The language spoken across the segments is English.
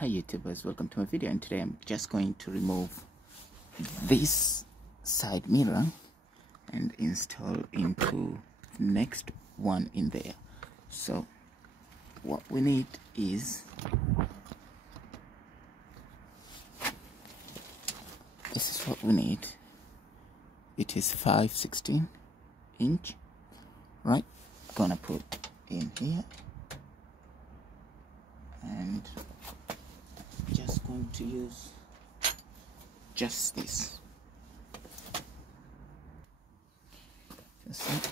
Hi YouTubers, welcome to my video, and today I'm just going to remove this side mirror and install into the next one in there. So what we need is this is what we need. It is 5/16 inch, right? Gonna put in here and just going to use just this. Just see.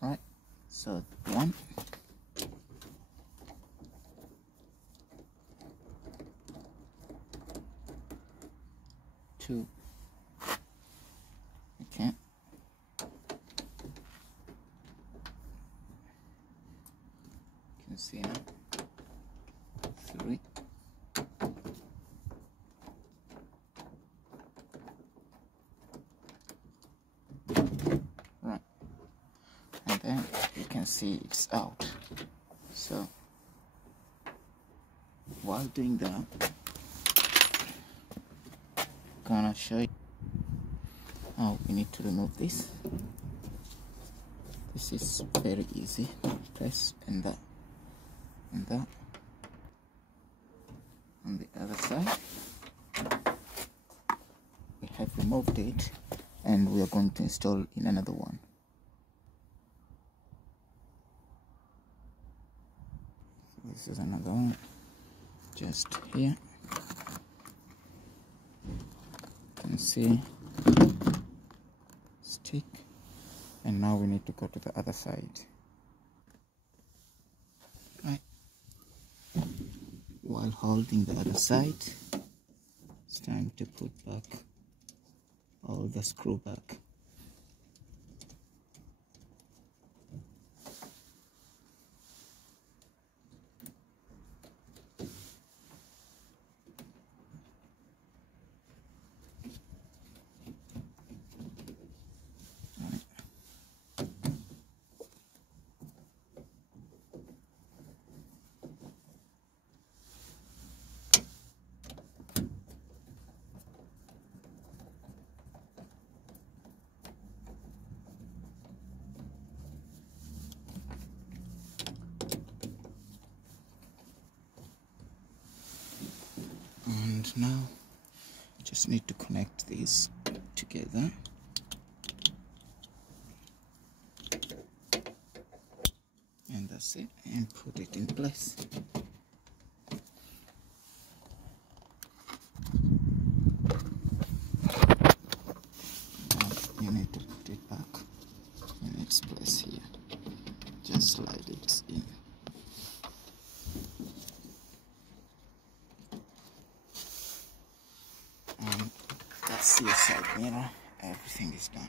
Right, so 1, 2, okay. You can see now. 3. Right, and then you can see it's out. So while doing that, gonna show you how we need to remove this. This is very easy. Press and that and that. On the other side, we have removed it, and we are going to install in another one. This is another one, just here. You can see stick, and now we need to go to the other side. Right, while holding the other side, it's time to put back all the screw back. And now just need to connect these together. And that's it, and put it in place. Now you need to put it back in its place here. Just slide it in. And that's your side mirror. Everything is done.